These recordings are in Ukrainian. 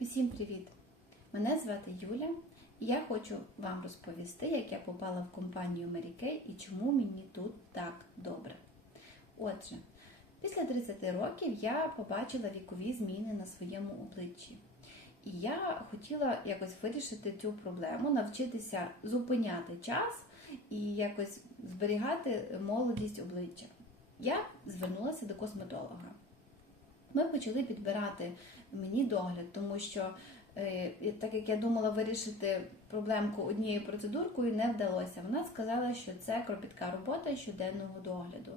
Усім привіт! Мене звати Юля, і я хочу вам розповісти, як я попала в компанію Mary і чому мені тут так добре. Отже, після 30 років я побачила вікові зміни на своєму обличчі. І я хотіла якось вирішити цю проблему, навчитися зупиняти час і якось зберігати молодість обличчя. Я звернулася до косметолога. Ми почали підбирати мені догляд, тому що е, так як я думала вирішити проблемку однією процедуркою, не вдалося. Вона сказала, що це кропітка робота щоденного догляду.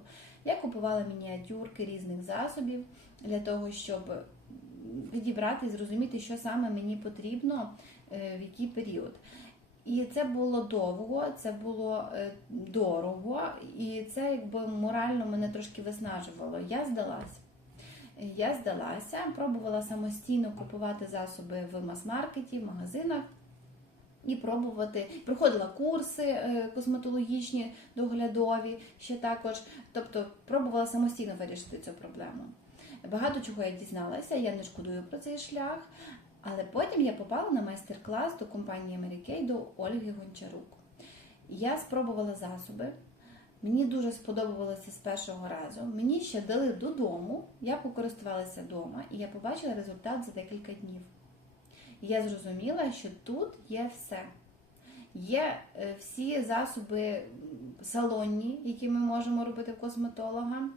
Я купувала мініатюрки різних засобів для того, щоб відібрати і зрозуміти, що саме мені потрібно е, в який період. І це було довго, це було е, дорого, і це якби морально мене трошки виснажувало. Я здалася. Я здалася, пробувала самостійно купувати засоби в мас-маркеті, в магазинах і пробувати. Проходила курси е, косметологічні, доглядові ще також. Тобто пробувала самостійно вирішити цю проблему. Багато чого я дізналася, я не шкодую про цей шлях. Але потім я попала на майстер-клас до компанії Mary до Ольги Гончарук. Я спробувала засоби. Мені дуже сподобалося з першого разу. Мені ще дали додому, я покористувалася вдома, і я побачила результат за декілька днів. Я зрозуміла, що тут є все. Є е, всі засоби салонні, які ми можемо робити косметолога,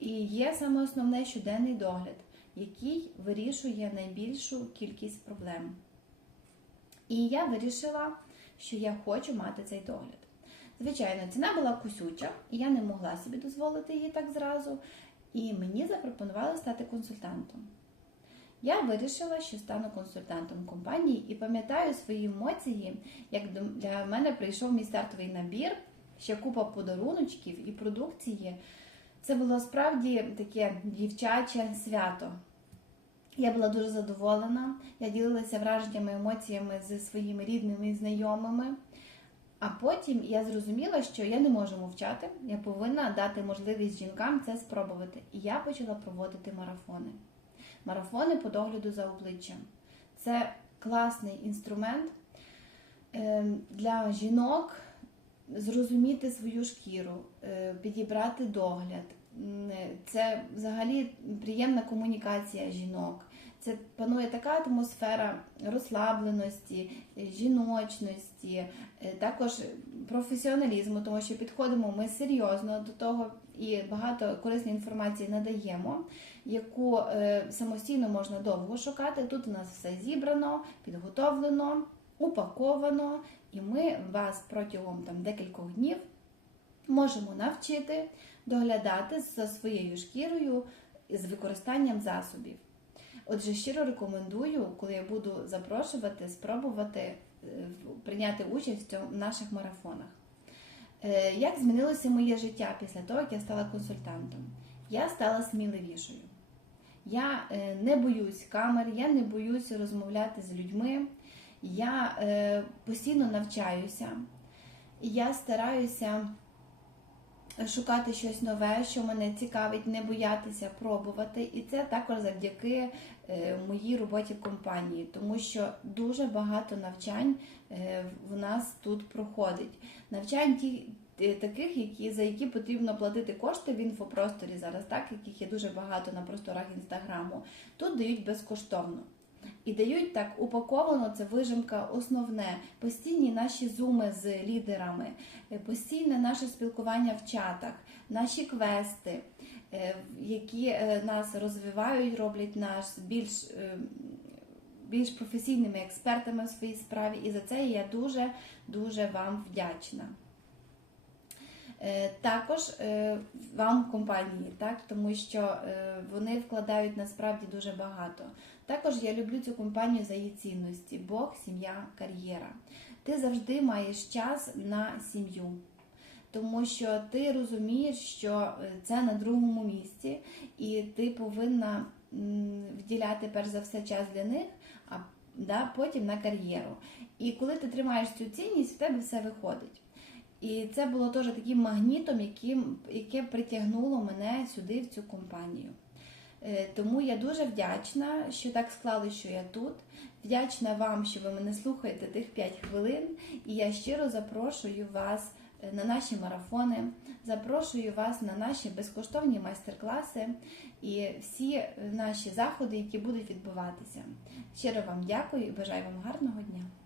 і є саме основне щоденний догляд, який вирішує найбільшу кількість проблем. І я вирішила, що я хочу мати цей догляд. Звичайно, ціна була кусюча, і я не могла собі дозволити її так зразу. І мені запропонували стати консультантом. Я вирішила, що стану консультантом компанії і пам'ятаю свої емоції, як для мене прийшов мій стартовий набір, ще купа подаруночків і продукції. Це було справді таке дівчаче свято. Я була дуже задоволена, я ділилася враженнями, емоціями зі своїми рідними і знайомими. А потім я зрозуміла, що я не можу мовчати, я повинна дати можливість жінкам це спробувати. І я почала проводити марафони. Марафони по догляду за обличчям. Це класний інструмент для жінок зрозуміти свою шкіру, е, підібрати догляд. Це взагалі приємна комунікація жінок. Це панує така атмосфера розслабленості, жіночності, е, також професіоналізму, тому що підходимо ми серйозно до того і багато корисної інформації надаємо, яку е, самостійно можна довго шукати. Тут у нас все зібрано, підготовлено, упаковано, і ми вас протягом там декількох днів можемо навчити доглядати за своєю шкірою з використанням засобів. Отже, щиро рекомендую, коли я буду запрошувати, спробувати е, прийняти участь в наших марафонах. Е, як змінилося моє життя після того, як я стала консультантом? Я стала сміливішою. Я е, не боюсь камер, я не боюсь розмовляти з людьми, я постійно навчаюся, я стараюся шукати щось нове, що мене цікавить, не боятися пробувати. І це також завдяки е, моїй роботі в компанії, тому що дуже багато навчань е, в нас тут проходить. Навчань ті. Е, таких, які, за які потрібно платити кошти в інфопросторі зараз, так яких є дуже багато на просторах інстаграму, тут дають безкоштовно. І дають так упаковано це вижимка основне, постійні наші зуми з лідерами, е, постійне наше спілкування в чатах, наші квести, е, які е, нас розвивають, роблять нас більш більш професійними експертами в своїй справі. І за це я дуже-дуже вам вдячна. Також вам компанії, так, тому що вони вкладають насправді дуже багато. Також я люблю цю компанію за її цінності: Бог, сім'я, кар'єра. Ти завжди маєш час на сім'ю, тому що ти розумієш, що е, це на другому місці, і ти повинна вділяти перш за все час для них, а да, потім на кар'єру. І коли ти тримаєш цю цінність, в тебе все виходить. І це було теж таким магнітом, яким, яке притягнуло мене сюди, в цю компанію. Е, Тому я дуже вдячна, що так склалося, що я тут. Вдячна вам, що ви мене слухаєте тих 5 хвилин. І я щиро запрошую вас е, на наші марафони, запрошую вас на наші безкоштовні майстер-класи і всі наші заходи, які будуть відбуватися. Щиро вам дякую і бажаю вам гарного дня.